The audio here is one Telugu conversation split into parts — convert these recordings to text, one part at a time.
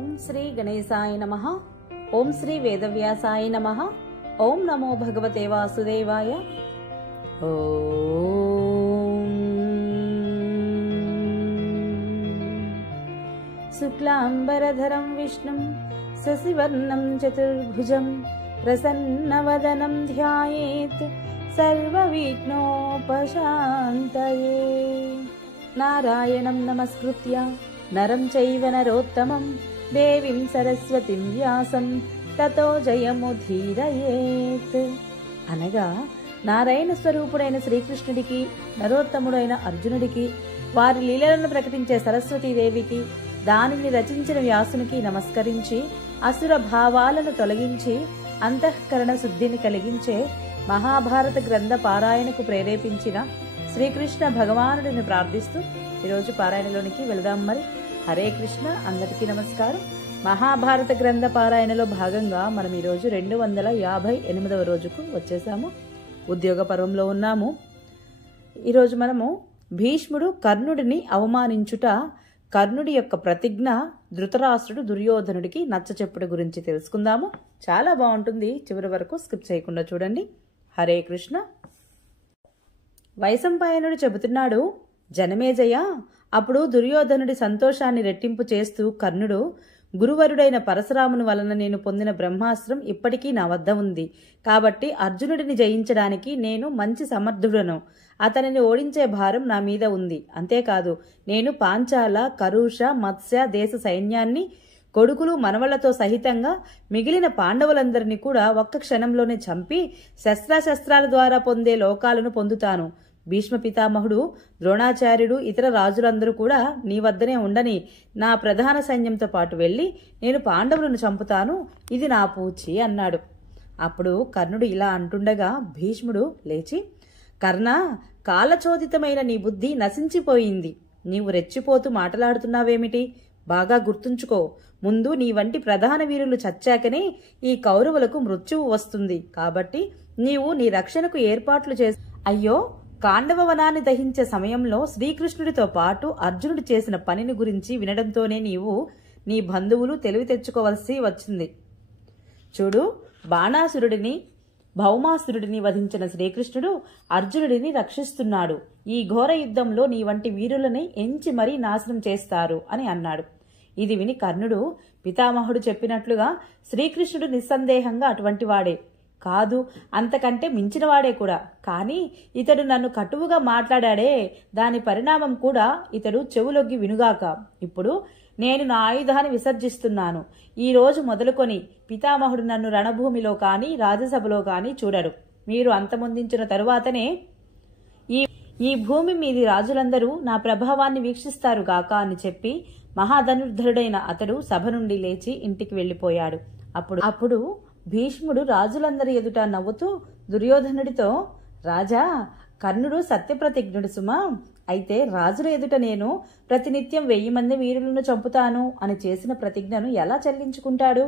ఓం శ్రీ గణేశాయ నమః. ఓం శ్రీ వేదవ్యాసాయ నమః. ఓం నమో భగవతే వాసుదేవాయ. ఓం శుక్లాంబరధరం విష్ణుం శశివర్ణం చతుర్భుజం ప్రసన్నవదనం ధ్యాయేత్ సర్వవిఘ్నోపశాంతయే. నారాయణం నమస్కృత్య నరం చైవ నరోత్తమం దేవీం సరస్వతిం వ్యాసం తతో జయముధీరయేత్. అనగా నారాయణ స్వరూపుడైన శ్రీకృష్ణుడికి, నరోత్తముడైన అర్జునుడికి, వారి లీలలను ప్రకటించే సరస్వతీదేవికి, దానిని రచించిన వ్యాసునికి నమస్కరించి అసుర భావాలను తొలగించి అంతఃకరణ శుద్ధిని కలిగించే మహాభారత గ్రంథ పారాయణకు ప్రేరేపించిన శ్రీకృష్ణ భగవానుడిని ప్రార్థిస్తూ ఈరోజు పారాయణలోనికి వెళదాం. మరి హరే కృష్ణ, అందరికీ నమస్కారం. మహాభారత గ్రంథ పారాయణలో భాగంగా మనం ఈరోజు 258వ రోజుకు వచ్చేసాము. ఉద్యోగ పర్వంలో ఉన్నాము. ఈరోజు మనము భీష్ముడు కర్ణుడిని అవమానించుట, కర్ణుడి యొక్క ప్రతిజ్ఞ, ధృతరాష్ట్రుడు దుర్యోధనుడికి నచ్చచెప్పుడు గురించి తెలుసుకుందాము. చాలా బాగుంటుంది, చివరి వరకు స్కిప్ చేయకుండా చూడండి. హరే కృష్ణ. వైశంపాయనుడు చెబుతున్నాడు, జనమేజయ, అప్పుడు దుర్యోధనుడి సంతోషాన్ని రెట్టింపు చేస్తూ కర్ణుడు, గురువరుడైన పరశురాముని వలన నేను పొందిన బ్రహ్మాస్త్రం ఇప్పటికీ నా వద్ద ఉంది. కాబట్టి అర్జునుడిని జయించడానికి నేను మంచి సమర్థుడను. అతనిని ఓడించే భారం నా మీద ఉంది. అంతేకాదు, నేను పాంచాల, కరుష, మత్స్య దేశ సైన్యాన్ని, కొడుకులు, మనవళ్లతో సహితంగా మిగిలిన పాండవులందరినీ కూడా ఒక్క క్షణంలోనే చంపి శస్త్రాల ద్వారా పొందే లోకాలను పొందుతాను. భీష్మ పితామహుడు, ద్రోణాచార్యుడు, ఇతర రాజులందరూ కూడా నీ వద్దనే ఉండని నా ప్రధాన సైన్యంతో పాటు వెళ్లి నేను పాండవులను చంపుతాను. ఇది నా పూచి అన్నాడు. అప్పుడు కర్ణుడు ఇలా అంటుండగా భీష్ముడు లేచి, కర్ణ, కాలచోదితమైన నీ బుద్ధి నశించిపోయింది. నీవు రెచ్చిపోతూ మాట్లాడుతున్నావేమిటి? బాగా గుర్తుంచుకో. ముందు నీ వంటి ప్రధాన వీరులు చచ్చాకనే ఈ కౌరవులకు మృత్యువు వస్తుంది. కాబట్టి నీవు నీ రక్షణకు ఏర్పాట్లు చేసి, అయ్యో, కాండవ వనాన్ని దహించే సమయంలో శ్రీకృష్ణుడితో పాటు అర్జునుడు చేసిన పనిని గురించి వినడంతోనే నీవు, నీ బంధువులు తెలివి తెచ్చుకోవలసి వచ్చింది. చూడు, బాణాసురుడిని, భౌమాసురుడిని వధించిన శ్రీకృష్ణుడు అర్జునుడిని రక్షిస్తున్నాడు. ఈ ఘోర యుద్ధంలో నీ వంటి వీరులని ఎంచి మరీ నాశనం చేస్తారు అని అన్నాడు. ఇది విని కర్ణుడు, పితామహుడు చెప్పినట్లుగా శ్రీకృష్ణుడు నిస్సందేహంగా అటువంటి వాడే కాదు, అంతకంటే మించినవాడే కూడా. కానీ ఇతడు నన్ను కటువుగా మాట్లాడాడే, దాని పరిణామం కూడా ఇతడు చెవులొగ్గి వినుగాక. ఇప్పుడు నేను నా ఆయుధాన్ని విసర్జిస్తున్నాను. ఈ రోజు మొదలుకొని పితామహుడు నన్ను రణభూమిలో కానీ రాజ్యసభలో కానీ చూడడు. మీరు అంతమొందించిన తరువాతనే ఈ భూమి మీది రాజులందరూ నా ప్రభావాన్ని వీక్షిస్తారు గాక అని చెప్పి మహాధనుర్ధరుడైన అతడు సభ నుండి లేచి ఇంటికి వెళ్లిపోయాడు. అప్పుడు భీష్ముడు రాజులందరి ఎదుట నవ్వుతూ దుర్యోధనుడితో, రాజా, కర్ణుడు సత్యప్రతిజ్ఞుడు సుమా. అయితే రాజుల ఎదుట నేను ప్రతినిత్యం 1000 మంది వీరులను చంపుతాను అని చేసిన ప్రతిజ్ఞను ఎలా చెల్లించుకుంటాడు?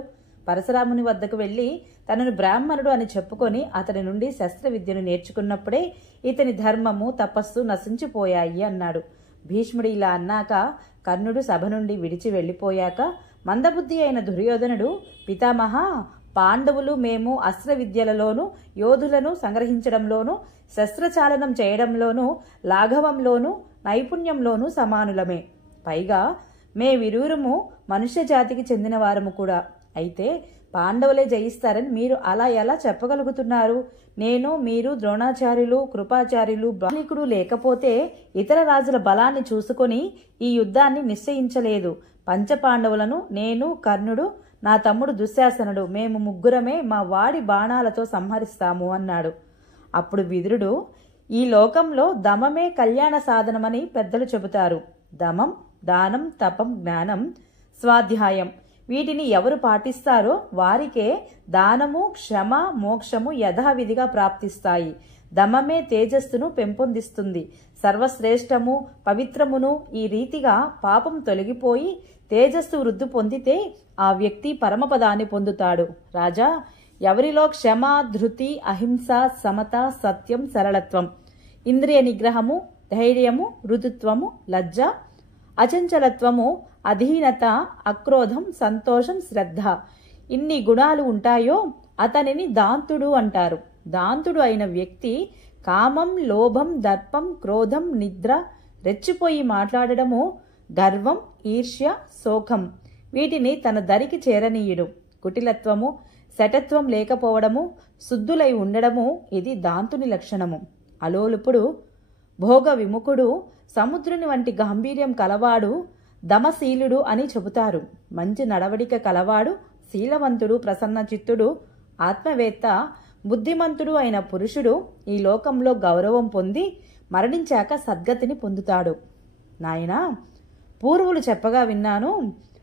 పరశురాముని వద్దకు వెళ్లి తనను బ్రాహ్మణుడు అని చెప్పుకొని అతని నుండి శస్త్ర విద్యను నేర్చుకున్నప్పుడే ఇతని ధర్మము, తపస్సు నశించిపోయాయి అన్నాడు. భీష్ముడు ఇలా అన్నాక కర్ణుడు సభ నుండి విడిచి వెళ్లిపోయాక మందబుద్ధి అయిన దుర్యోధనుడు, పితామహ, పాండవులు మేము అస్త్ర విద్యలలోనూ, యోధులను సంగ్రహించడంలోనూ, శస్త్రచాలనం చేయడంలోనూ, లాఘవంలోనూ, నైపుణ్యంలోనూ సమానులమే. పైగా మేవిరువురము మనుష్య జాతికి చెందిన వారము కూడా. అయితే పాండవులే జయిస్తారని మీరు అలా ఎలా చెప్పగలుగుతున్నారు? నేను, మీరు, ద్రోణాచార్యులు, కృపాచార్యులు, బాలికుడు లేకపోతే ఇతర రాజుల బలాన్ని చూసుకొని ఈ యుద్ధాన్ని నిశ్చయించలేదు. పంచపాండవులను నేను, కర్ణుడు, నా తమ్ముడు దుశ్శాసనుడు, మేము ముగ్గురమే మా వాడి బాణాలతో సంహరిస్తాము అన్నాడు. అప్పుడు విదురుడు, ఈ లోకంలో దమమే కళ్యాణ సాధనమని పెద్దలు చెబుతారు. దమం, దానం, తపం, జ్ఞానం, స్వాధ్యాయం, వీటిని ఎవరు పాటిస్తారో వారికే దానము, క్షమ, మోక్షము యథావిధిగా ప్రాప్తిస్తాయి. దమమే తేజస్సును పెంపొందిస్తుంది. సర్వశ్రేష్టము, పవిత్రమును ఈ రీతిగా పాపం తొలగిపోయి తేజస్సు వృద్ధి పొందితే ఆ వ్యక్తి పరమపదాన్ని పొందుతాడు. రాజా, ఎవరిలో క్షమ, ధృతి, అహింస, సమత, సత్యం, సరళత్వం, ఇంద్రియ నిగ్రహము, ధైర్యము, ఋతుత్వము, లజ్జ, అచంచలత్వము, అధీనత, అక్రోధం, సంతోషం, శ్రద్ధ ఇన్ని గుణాలు ఉంటాయో అతనిని దాంతుడు అంటారు. దాంతుడు అయిన వ్యక్తి కామం, లోభం, దర్పం, క్రోధం, నిద్ర, రెచ్చిపోయి మాట్లాడడము, గర్వం, ఈర్ష్య, శోకం వీటిని తన దరికి చేరనీయుడు. కుటిలత్వము, శటత్వం లేకపోవడము, శుద్ధులై ఉండడము ఇది దాంతుని లక్షణము. అలోలుపుడు, భోగ విముఖుడు, సముద్రుని వంటి గాంభీర్యం కలవాడు, దమశీలుడు అని చెబుతారు. మంచి నడవడిక కలవాడు, శీలవంతుడు, ప్రసన్న చిత్తుడు, ఆత్మవేత్త, బుద్ధిమంతుడు అయిన పురుషుడు ఈ లోకంలో గౌరవం పొంది మరణించాక సద్గతిని పొందుతాడు. నాయనా, పూర్వులు చెప్పగా విన్నాను,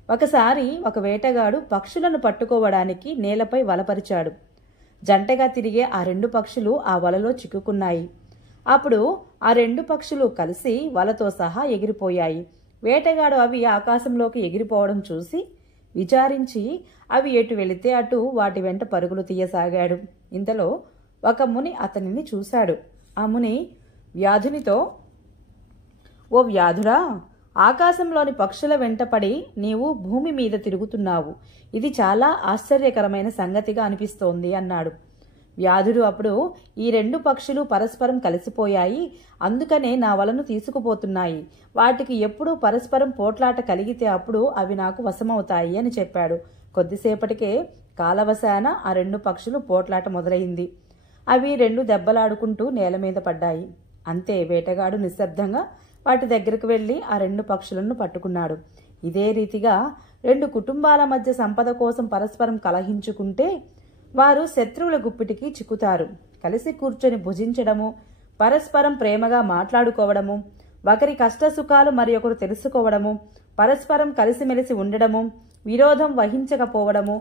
ఒకసారి ఒక వేటగాడు పక్షులను పట్టుకోవడానికి నేలపై వలపరిచాడు. జంటగా తిరిగే ఆ 2 పక్షులు ఆ వలలో చిక్కుకున్నాయి. అప్పుడు ఆ 2 పక్షులు కలిసి వలతో సహా ఎగిరిపోయాయి. వేటగాడు అవి ఆకాశంలోకి ఎగిరిపోవడం చూసి విచారించి అవి ఎటు వెళితే అటు వాటి వెంట పరుగులు తీయసాగాడు. ఇంతలో ఒక ముని అతనిని చూశాడు. ఆ ముని వ్యాధునితో, ఓ వ్యాధుడా, ఆకాశంలోని పక్షుల వెంటపడి నీవు భూమి మీద తిరుగుతున్నావు. ఇది చాలా ఆశ్చర్యకరమైన సంగతిగా అనిపిస్తోంది అన్నాడు. వ్యాధుడు అప్పుడు, ఈ 2 పక్షులు పరస్పరం కలిసిపోయాయి, అందుకనే నా వలను తీసుకుపోతున్నాయి. వాటికి ఎప్పుడు పరస్పరం పోట్లాట కలిగితే అప్పుడు అవి నాకు వశమవుతాయి అని చెప్పాడు. కొద్దిసేపటికే కాలవశాన ఆ 2 పక్షులు పోట్లాట మొదలైంది. అవి 2 దెబ్బలాడుకుంటూ నేల మీద పడ్డాయి. అంతే, వేటగాడు నిశ్శబ్దంగా వాటి దగ్గరకు వెళ్లి ఆ 2 పక్షులను పట్టుకున్నాడు. ఇదే రీతిగా 2 కుటుంబాల మధ్య సంపద కోసం పరస్పరం కలహించుకుంటే వారు శత్రువుల గుప్పిటికి చిక్కుతారు. కలిసి కూర్చొని భుజించడము, పరస్పరం ప్రేమగా మాట్లాడుకోవడము, ఒకరి కష్టసుఖాలు మరి ఒకరు తెలుసుకోవడము, పరస్పరం కలిసిమెలిసి ఉండడము, విరోధం వహించకపోవడము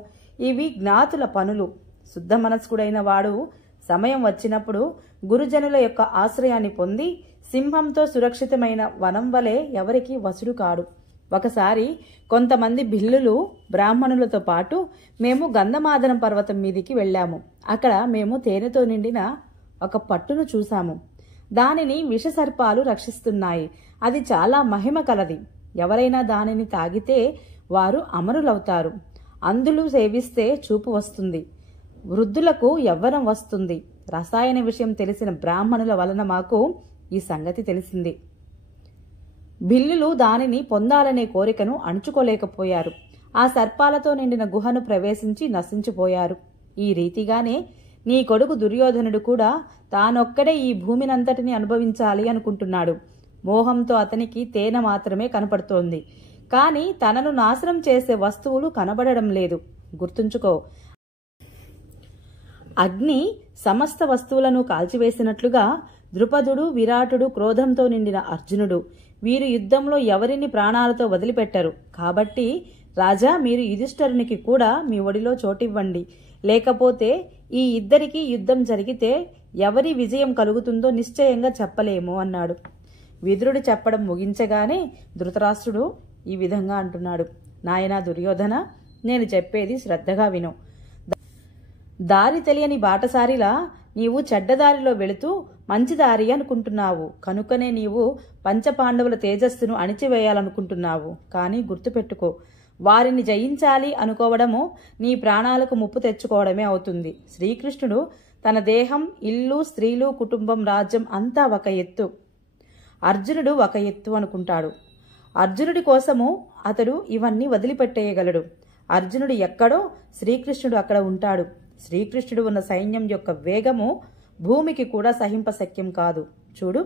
ఇవి జ్ఞాతుల పనులు. శుద్ధ మనస్కుడైన వాడు సమయం వచ్చినప్పుడు గురుజనుల యొక్క ఆశ్రయాన్ని పొంది సింహంతో సురక్షితమైన వనం వలె ఎవరికి వసుడు కాడు. ఒకసారి కొంతమంది భిల్లులు బ్రాహ్మణులతో పాటు మేము గంధమాదన పర్వతం మీదికి వెళ్ళాము. అక్కడ మేము తేనెతో నిండిన ఒక పట్టును చూశాము. దానిని విషసర్పాలు రక్షిస్తున్నాయి. అది చాలా మహిమ కలది. ఎవరైనా దానిని తాగితే వారు అమరులవుతారు. అందులు సేవిస్తే చూపు వస్తుంది, వృద్ధులకు యవ్వనం వస్తుంది. రసాయన విషయం తెలిసిన బ్రాహ్మణుల వలన మాకు ఈ సంగతి తెలిసింది. భిల్లులు దానిని పొందాలనే కోరికను అణుచుకోలేకపోయారు. ఆ సర్పాలతో నిండిన గుహను ప్రవేశించి నశించిపోయారు. ఈ రీతిగానే నీ కొడుకు దుర్యోధనుడు కూడా తానొక్కడే ఈ భూమినంతటిని అనుభవించాలి అనుకుంటున్నాడు. మోహంతో అతనికి తేనె మాత్రమే కనపడుతోంది, కానీ తనను నాశనం చేసే వస్తువులు కనబడడం లేదు. గుర్తుంచుకో, అగ్ని సమస్త వస్తువులను కాల్చివేసినట్లుగా ద్రుపదుడు, విరాటుడు, క్రోధంతో నిండిన అర్జునుడు వీరు యుద్ధంలో ఎవరిని ప్రాణాలతో వదిలిపెట్టరు. కాబట్టి రాజా, మీరు యుధిష్ఠరునికి కూడా మీ ఒడిలో చోటివ్వండి. లేకపోతే ఈ ఇద్దరికీ యుద్ధం జరిగితే ఎవరి విజయం కలుగుతుందో నిశ్చయంగా చెప్పలేము అన్నాడు. విదురుడు చెప్పడం ముగించగానే ధృతరాష్ట్రుడు ఈ విధంగా అంటున్నాడు. నాయనా దుర్యోధన, నేను చెప్పేది శ్రద్ధగా విను. దారి తెలియని బాటసారిలా నీవు చెడ్డదారిలో వెళుతూ మంచి దారి అనుకుంటున్నావు. కనుకనే నీవు పంచపాండవుల తేజస్సును అణిచివేయాలనుకుంటున్నావు. కానీ గుర్తుపెట్టుకో, వారిని జయించాలి అనుకోవడము నీ ప్రాణాలకు ముప్పు తెచ్చుకోవడమే అవుతుంది. శ్రీకృష్ణుడు తన దేహం, ఇల్లు, స్త్రీలు, కుటుంబం, రాజ్యం అంతా ఒక ఎత్తు, అర్జునుడు ఒక ఎత్తు అనుకుంటాడు. అర్జునుడి కోసము అతడు ఇవన్నీ వదిలిపెట్టేయగలడు. అర్జునుడు ఎక్కడో శ్రీకృష్ణుడు అక్కడ ఉంటాడు. శ్రీకృష్ణుడు ఉన్న సైన్యం యొక్క వేగము భూమికి కూడా సహింపశక్యం కాదు. చూడు,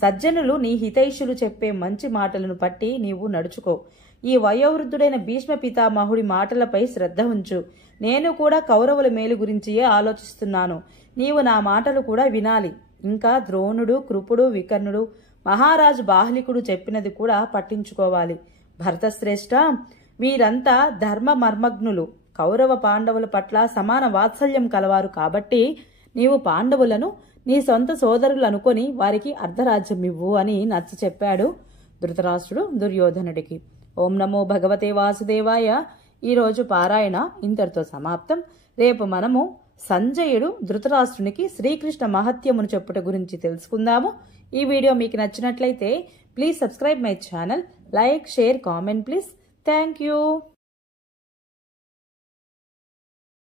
సజ్జనులు నీ హితైషులు చెప్పే మంచి మాటలను పట్టి నీవు నడుచుకో. ఈ వయోవృద్ధుడైన భీష్మ పితామహుడి మాటలపై శ్రద్ధ ఉంచు. నేను కూడా కౌరవుల మేలు గురించియే ఆలోచిస్తున్నాను. నీవు నా మాటలు కూడా వినాలి. ఇంకా ద్రోణుడు, కృపుడు, వికర్ణుడు, మహారాజు బాహ్లికుడు చెప్పినది కూడా పట్టించుకోవాలి. భరతశ్రేష్ఠ, వీరంతా ధర్మ మర్మజ్ఞులు. కౌరవ పాండవుల పట్ల సమాన వాత్సల్యం కలవారు. కాబట్టి నీవు పాండవులను నీ సొంత సోదరులు అనుకొని వారికి అర్ధరాజ్యం ఇవ్వు అని నచ్చ చెప్పాడు ధృతరాష్ట్రుడు దుర్యోధనుడికి. ఓం నమో భగవతే వాసుదేవాయ. ఈరోజు పారాయణ ఇంతటితో సమాప్తం. రేపు మనము సంజయుడు ధృతరాష్ట్రునికి శ్రీకృష్ణ మహత్యమును చెప్పుట గురించి తెలుసుకుందాము. ఈ వీడియో మీకు నచ్చినట్లయితే Please subscribe my channel, like, share, comment please. Thank you.